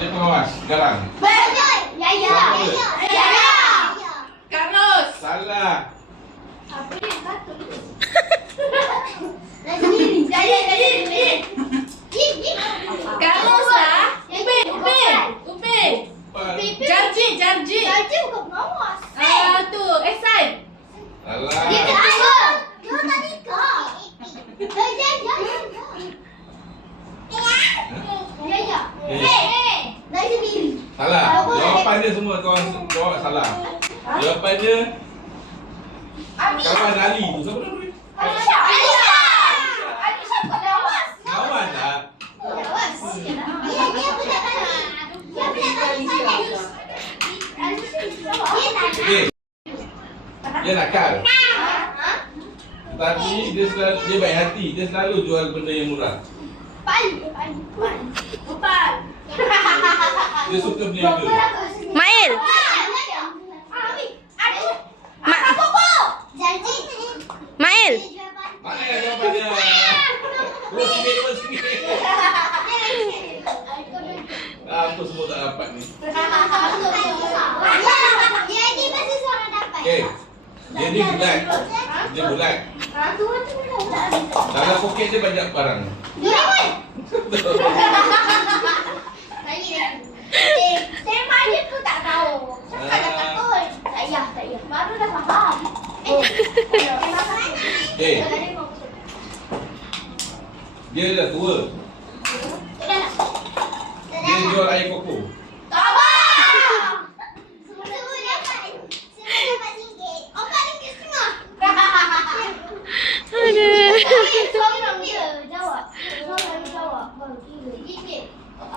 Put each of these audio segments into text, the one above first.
Dia pengawas. Garang. Yaya. Carlos. Salah. Apa dia kata tu? Yaya. Carlos lah. Upin. Jarji. Jarji bukan pengawas. Tu, Ehsan. Salah. Dia ketiga. Dia tak nikah. Yaya. Dari sendiri. Salah. Jawapan dia semua kawan jawab salah. Jawapan dia kawan Ali tu. Siapa nama dia? Alisha bukan pengawas. Kawan tak? Pengawas. Dia bukan Okey. Dia nakal. Tapi dia baik hati. Dia selalu jual benda yang murah. Dia suka berniaga. Mail. Mail. Mana yang jawapan dia? Dua sikit. Apa semua tak dapat ni? Okey. Dia ni bulat. Dia bulat. Dalam poket dia banyak barang. Tema dia tu tak tahu. Cakap dah takut. Tak payah. Baru dah faham. Okey. Dia dah tua. Dia jual air koko.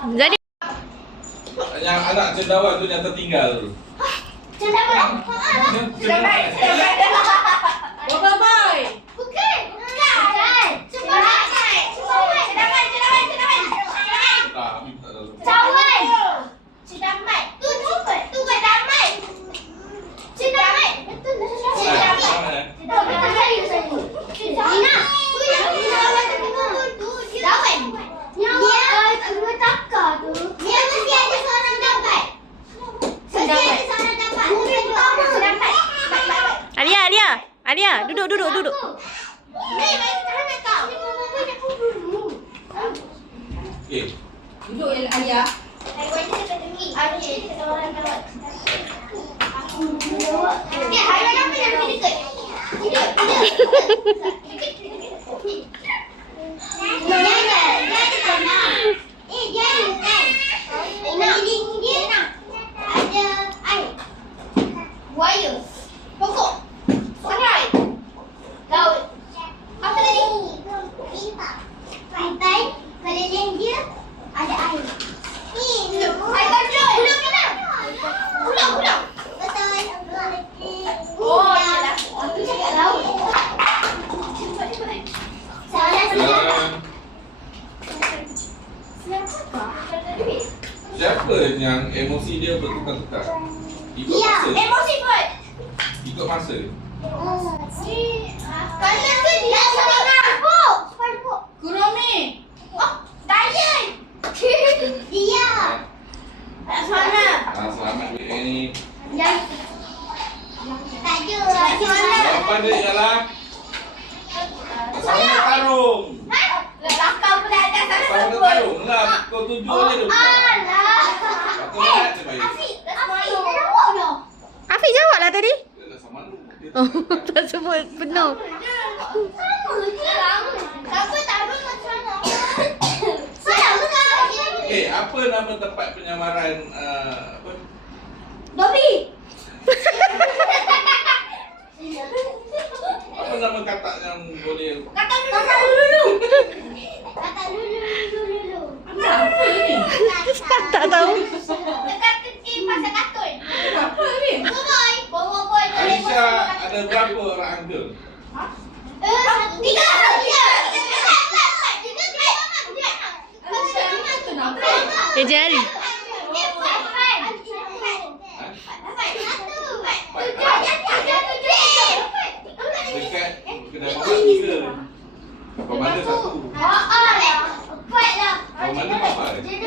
Jadi Yang anak cendawan tu yang tertinggal. Boy. Tak, Abi tak tahu. Alia, duduk. Okey. Duduk Ayah. Haiwan apa yang lebih dekat? Buaya. Pokok. Sungai. Laut. Apa tadi? Pantai. Keliling dia ada air. Air terjun. Pulau. Betul. Oh, yalah. Aku cakap laut. Salah. Siapa yang emosi dia bertukar-tukar? Ikut Ya, masa. emosi pun. Ikut masa. Kalau tu dia SpongeBob. Kuromi. Dian. Dia. Sana. Selamat duit ni. Yang tak ada. Jawapan dia ialah Sama Tarung. Belakang pula ada sana Sama sebut. Tarung lah. Kau tujuh je dia bukan. Alah. Satu ayat dia baik. Afiq dah jawab dah. Afiq jawab lah tadi. Dia dah sama lu. Dia Oh, tak sebut penuh. Sama je. Siapa taruh macam mana? Salah ke tak? Okey, apa nama tempat penyamaran apa? Dobby. Apa nama katak yang boleh Kata dulu. Kata dulu. Apa ni? Tak tahu. Dekat kecil pasal kartun. Apa ni? Boy. Aisyah ada berapa orang uncle? Tiga. Dia jari. Dekat kedai mamak tiga. Apa mana satu? Apa mana apa? Dia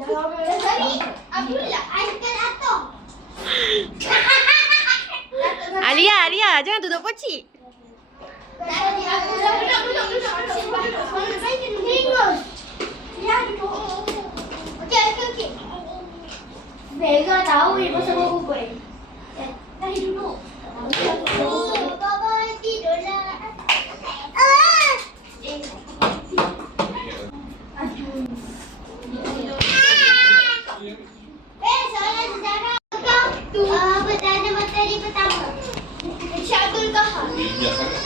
Sorry, Abdullah, Uncle Ato. Alia, jangan tutup pocik. Okey. Vega tahu ni pasal boy. Tadi dulu. Baba tidurlah. Soalan sejarah tu Perdana Menteri pertama Syabul Kahar. Bijak sangat.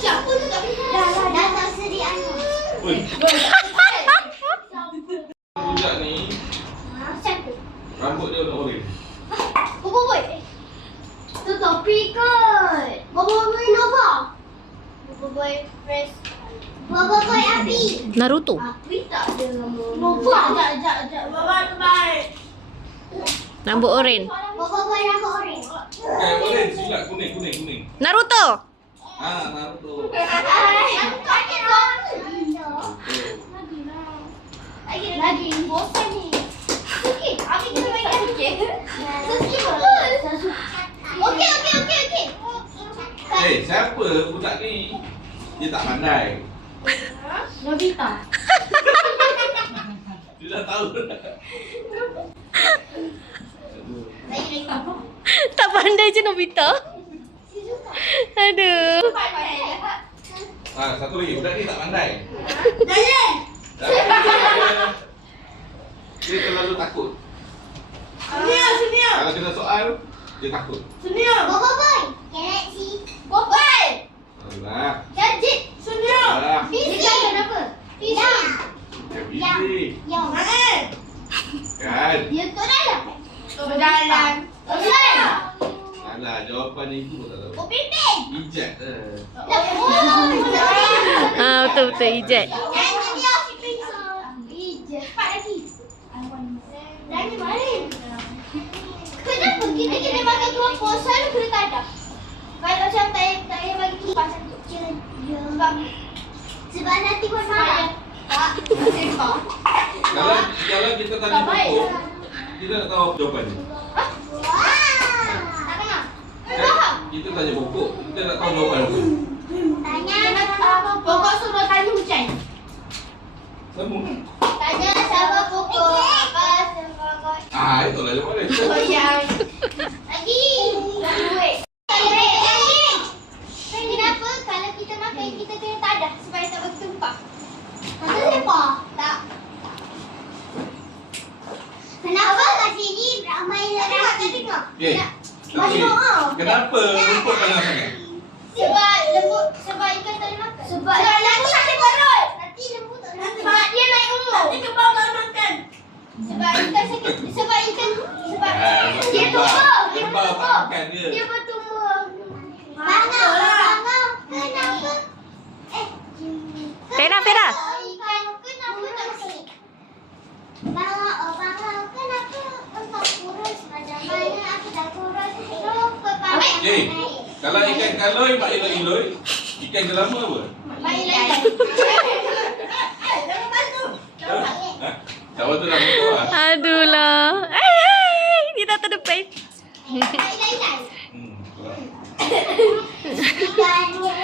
Siapa tu tak boleh? Datuk Seri Anwar. Oi, budak ni Siapa? rambut dia warna oren. Boboiboy. Tu topi kot. Boboiboy Nova. Boboiboy Fresh. Boboiboy Api. Naruto. Api tak ada nama. Nova. Sekejap. Boboiboy. Rambut oren. Boboiboy rambut oren. Oren silap kuning. Naruto. Naruto. Lagi bosan ni. Okey, Abi kita mainkan okey. Okey betul. Okey. Siapa budak ni? Dia tak pandai. Nobita. Dia dah tahu. Tak pandai je Nobita. Aduh. Satu lagi, budak ni tak pandai. Jalan. Dia terlalu takut. Senior. Kalau kena soal, dia takut. Senior. Boboiboy. Galaxy. Boboiboy. Alah. Gadget. Senior. Alah. Busy. Kenapa? Busy. Busy. Yang. Kan? Dia tu dalam. Berjalan. Alah, jawapan ni tu tak tahu. Pipin. Ijat. Betul ijat. Kenapa kita kena bagi kelompok selalu kena tadah? Kalau macam tak payah bagi kelompok satu sebab nanti buat marah. Tak, sebab. Kalau kita tanya pokok, kita nak tahu jawapan ni. Tak kenal. Faham? Kita tanya pokok, kita nak tahu jawapan tu. Tanya Pokok suruh tanya hujan. Semua. Tanya sama pokok apa sebagai Itulah jawapan dia. lagi. Duit. Kenapa kalau kita makan kita kena tadah supaya tak bagi tumpah? Masa siapa? Tak. Kenapa kat sini ramai lelaki? Tak tengok. Kenapa rumput panas sangat? Sebab lembut, sebab ikan tak boleh makan. Sebab lembut sakit perut. Nanti lembut tak boleh makan. Sebab dia naik umur. Nanti kebal tak makan. Sebab ikan sakit, sebab dia tumbuh. Kebal tak makan dia. Dia bertumbuh. Bangau. Kenapa? Fera. Ikan kenapa tak sakit? Bangau, kenapa engkau kurus? Macam mana aku tak kurus? Lupa pakai. Kalau ikan kaloi, mak iloi-iloi. Ikan gelama apa? Baik. Cawan tu dah betul lah. Aduh lah. Hai. Dia dah terdepan. Baik.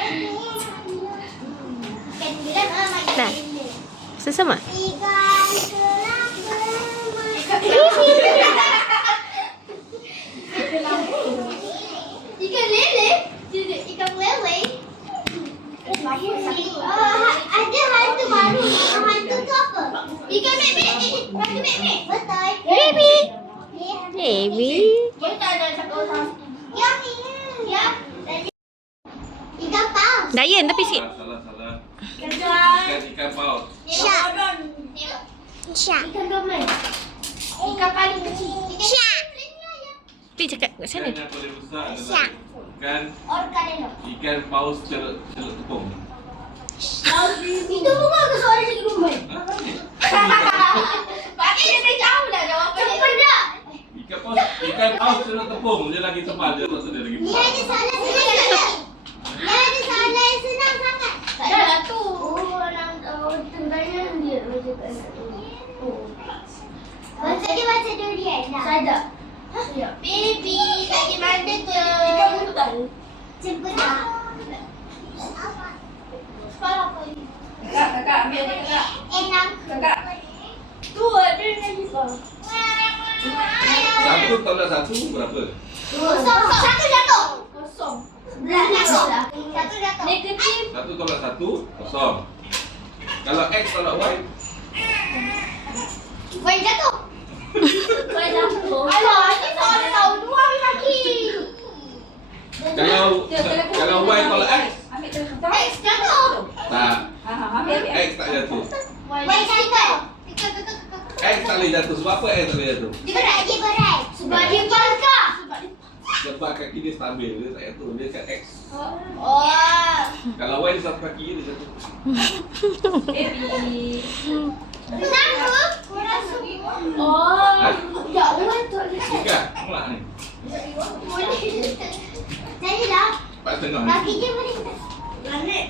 Dah. Sesama. Ikan lele? Ikan lele? Ada hantu baru. Hantu tu apa? Ikan bebek. Hantu bebek. Betul. Baby. Kita tak ada cakap orang. Yang ni. Ya. Ikan paus. Dayan tapi sikit. Salah. Kerja. Ikan paus. Syak. Ikan domen. Ikan paling kecil. Syak. Dia cakap kat sana. Ikan yang paling besar adalah ikan paus celup tepung. Itu bukan ke suara lagi domen. Pakai dia jauh dah jawapan dia. Cepat. Ikan paus celup tepung. Dia lagi tebal. Dia tak sedar lagi Dia besar. ada soalan yang senang sangat. Dah lah tu. Orang tengganya dia macam durian dah. Ada. Baby, lagi mana tu? Ikan buntal. Cempedak. Sekolah apa ni? Kakak, ambil ni kakak. Enam. Kakak. Tu ada lagi kau. Satu tolak satu berapa? Kosong. Satu jatuh. Kosong. Belah jatuh. Satu jatuh. Negatif. Satu tolak satu, kosong. Kalau X tolak Y, Wei jatuh. Kau jatuh. Alah, ini soalan tahu dua lagi. kalau Y tolak X, Ambil tu. X jatuh. tak. Ambil. X tak jatuh. Wei jatuh. X tak boleh jatuh. Sebab apa X tak boleh jatuh? Dia berat. Sebab dia bangka. Sebab kaki dia stabil, dia tak jatuh. Dia kat X. Oh. Kalau Y dia satu kaki dia jatuh. Baby. Kenapa? Kurang semua. Oh. Ya, orang tu. Bukan, mulak ni. Boleh. Jadi dah. 4,5 ni. Kaki dia boleh. Planet.